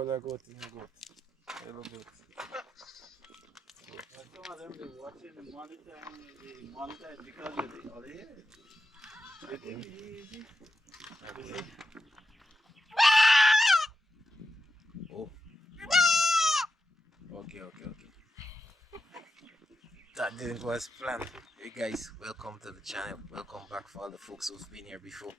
color goat in the goat. Yellow goat. Some of them they watching the monitor because of the other here. They think it's easy. Oh. Okay. That didn't was planned. Hey guys, welcome to the channel. Welcome back for all the folks who've been here before.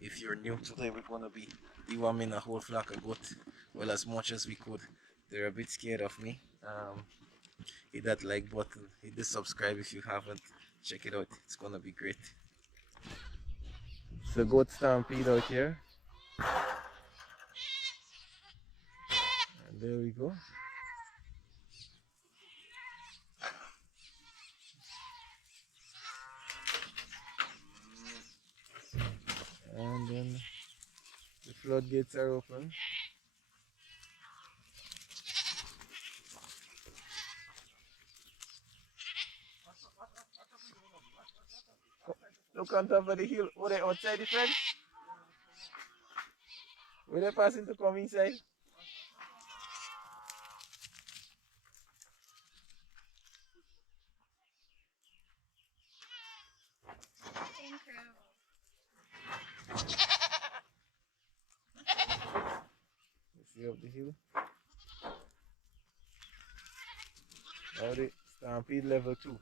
If you're new, today we're gonna be deworming a whole flock of goat. Well, as much as we could. They're a bit scared of me. Hit that like button, hit the subscribe if you haven't. Check it out, it's gonna be great. So goat stampede out here. And there we go. And then the floodgates are open. Look on top of the hill. Oh, they outside the fence? Will they passing to come inside? Let's see up the hill. Now the stampede level 2.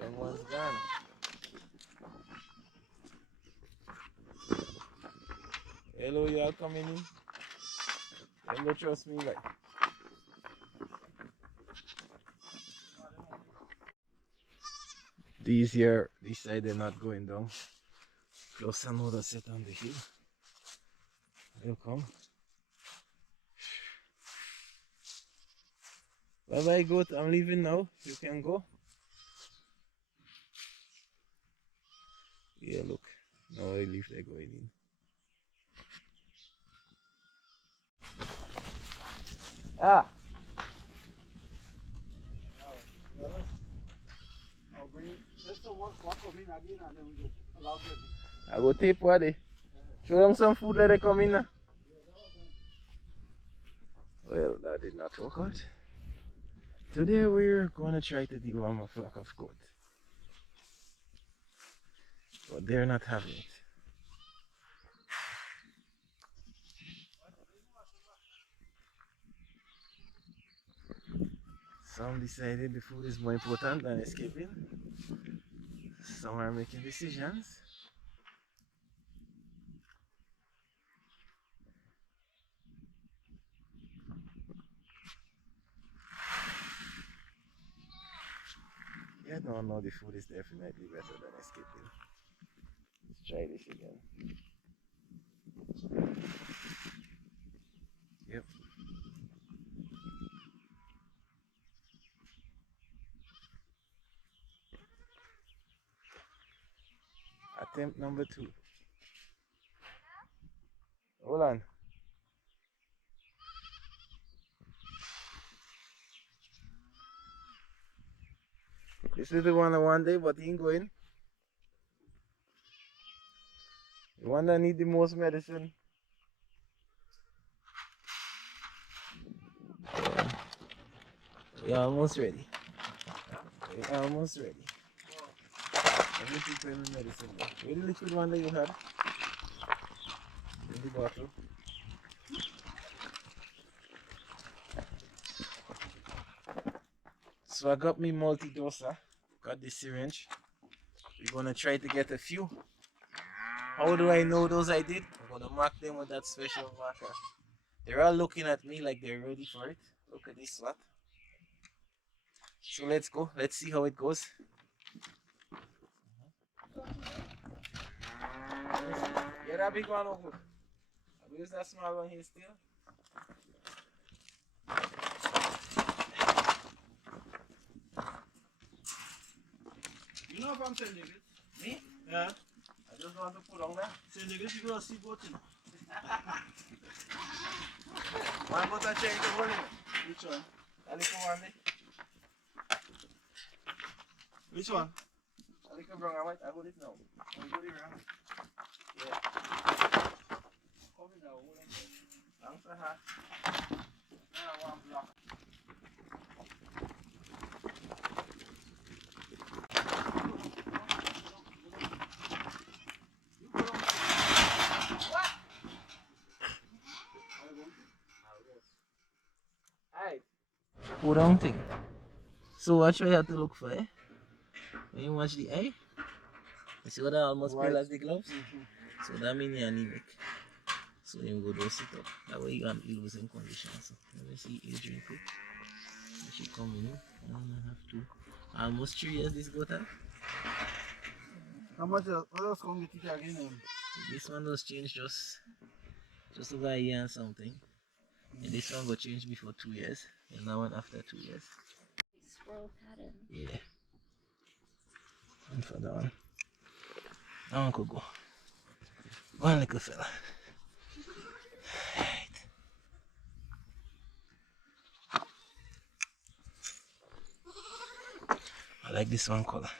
Young one's gone. Hello, y'all coming in? You don't trust me, like. These here, this side they're not going down. Plus another set on the hill. They'll come. Bye bye goat, I'm leaving now. You can go. Yeah, look. Now I leave, they're going in. Ah! I go tape what they. Show them some food that they come in now. Well, that did not work out. Today we're gonna try to deworm a flock of goat. But they're not having it. Some decided the food is more important than escaping. Some are making decisions. Yeah, no, the food is definitely better than escaping. Let's try this again. Yep. Attempt number 2. Hold on. This is the one day, but he ain't going. The one that need the most medicine. Yeah. We're almost ready. We're almost ready. Everything in the medicine. Where the liquid one that you had? In the bottle. So I got me multi-doser. Got the syringe. We're gonna try to get a few. How do I know those I did? I'm gonna mark them with that special marker. They're all looking at me like they're ready for it. Look at this lot. So let's go. Let's see how it goes. Yeah, that big one over. Where's that small one here still? You know if I'm sending it? Me? Yeah. I just want to put on that. Sending it, you gotta see both, you know. One but I change the volume. Which one? A little one there. Which one? A little brown and white. I got it now. I got it wrong. Yeah. Come in now. Hold on. Thanks for that. Now one block. Hold on thing. So what you have to look for, eh? When you watch the eye, you see what I almost feel like the gloves? So that means you're anemic. So you go do sit up. That way you can't be losing condition. So let me see Adrian quick. She coming in. 1.5, 2. Almost 3 years this got her. How much else? What else can we get again? This one was changed just over a year and something. And this one got changed before 2 years. And that one after 2 years. Squirrel pattern. Yeah. And for that one. That one could go. One little fella. Right. I like this one color.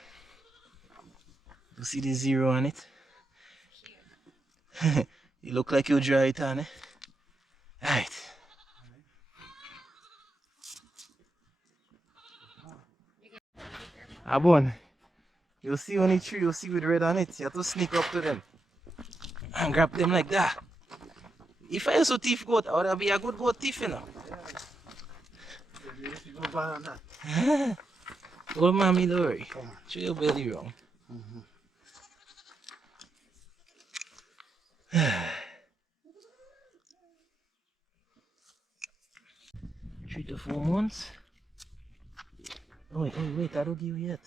You see the 0 on it? You look like you dry it on, eh? Right. Abon, you see on the tree, you see with red on it, you have to sneak up to them and grab them like that. If I used to thief goat, I would be a good goat thief, you know. Yeah. You go bad on that. Old mommy, don't worry. Show your belly wrong. Mm-hmm. 3 to 4 months. Oh, wait, I don't give you yet.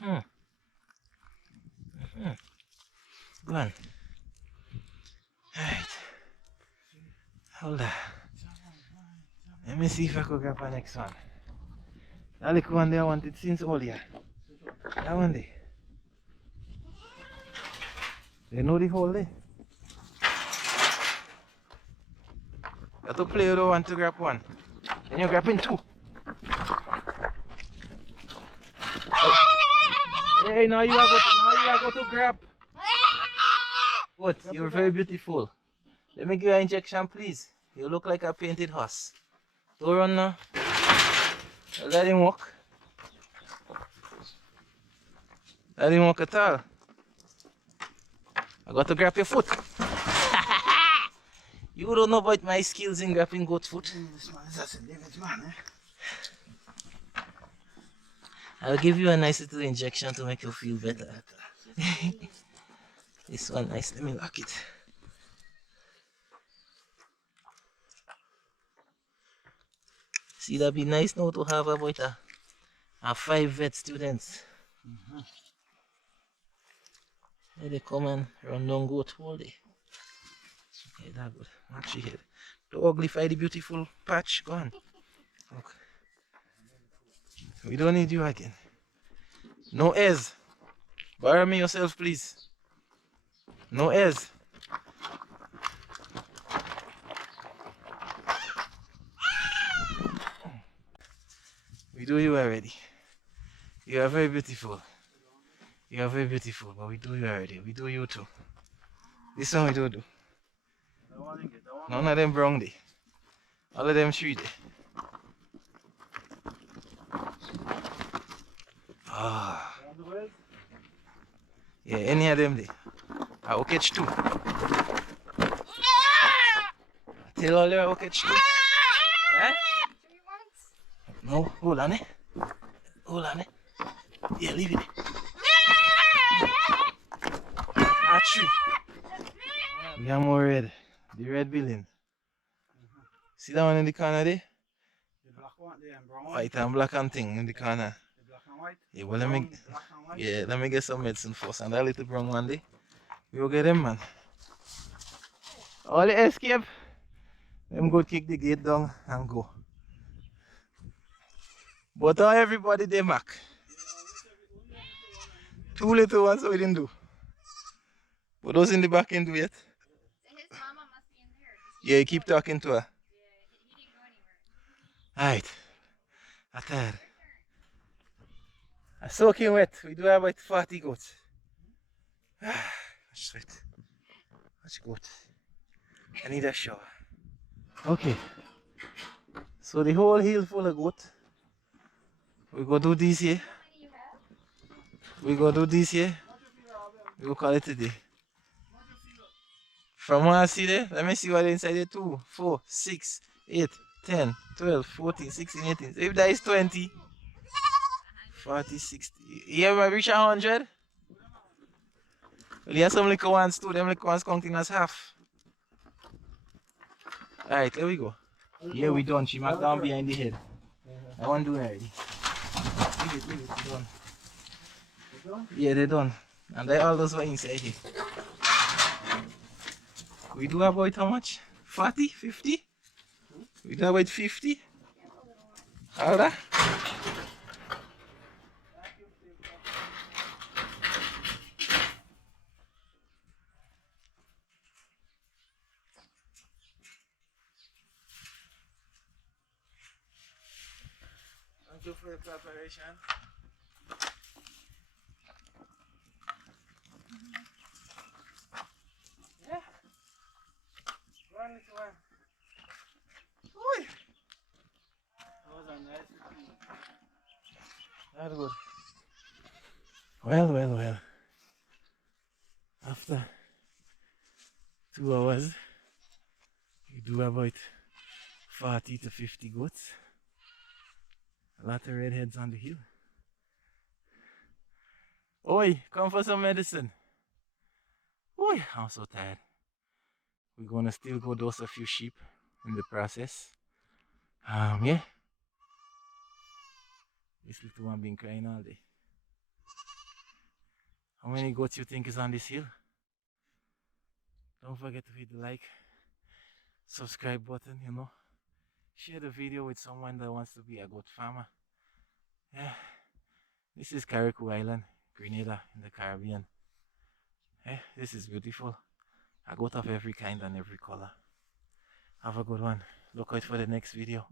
Go on. Alright. Hold on. Let me see if I could grab the next one. That little one there I wanted since earlier. That one there. You know the hole there? You have to play with the one to grab one. Then you're grabbing 2. Hey, now you are going to grab. What? You're very beautiful. Let me give you an injection, please. You look like a painted horse. Don't run now. Let him walk. Let him walk at all. I got to grab your foot. You don't know about my skills in grabbing goat foot. This man is a living man, eh? I'll give you a nice little injection to make you feel better. This one nice, let me lock it. See, that'd be nice now to have about a 5 vet students. They come and run down goat all day. Okay, that's good. Watch your head. To uglify the beautiful patch, go on. Look. We don't need you again. No airs. Borrow me yourself, please. No airs. We do you already. You are very beautiful. You are very beautiful, but we do you already. We do you too. This one we don't do. None of them brown day. All of them 3 day. Ah. Yeah, any of them day. I will catch 2. Tell all you I will catch 2. Eh? 3 months? No, hold on, eh? Hold on, eh? Yeah, leave it. three. We have more red. The red building. See that one in the corner there? The black one there and brown one. White and black and thing in the corner. The black and white. Yeah, well Brown, black and white. let me get some medicine first and that little brown one there. We will get them, man. All the escape. Them go kick the gate down and go. But how everybody they back? Two little ones, so we didn't do. But those in the back can do yet. So his mama must be in there. Yeah, you keep talking to her. Yeah, he didn't go anywhere. Alright. I'm tired. I'm soaking wet. We do have about 40 goats. Sweat. Much goat. I need a shower. Okay. So the whole hill full of goat. We go do this here. How many you have? We go do this here. We go call it today. From what I see there, let me see what inside there. 2, 4, 6, 8, 10, 12, 14, 16, 18. So if that is 20, 40, 60. You ever reach 100? Well, you have some little ones too. Them little ones counting as half. Alright, there we go. Yeah, we done. She marked down behind the head. I want to do it already. Leave it, done. Yeah, they're done. And they all those were inside here. We do about how much? 40? 50? We do about 50? All that? Thank you for your cooperation. Yeah. One little one. Oi. Those are nice. That's good. Well. After 2 hours, you do about 40 to 50 goats. A lot of redheads on the hill. Oi, come for some medicine. Oi, I'm so tired. We're gonna still go dose a few sheep in the process. Yeah. This little one been crying all day. How many goats you think is on this hill? Don't forget to hit the like, subscribe button, you know. Share the video with someone that wants to be a goat farmer. Yeah. This is Carriacou Island, Grenada in the Caribbean. Yeah, this is beautiful. A goat of every kind and every color. Have a good one. Look out for the next video.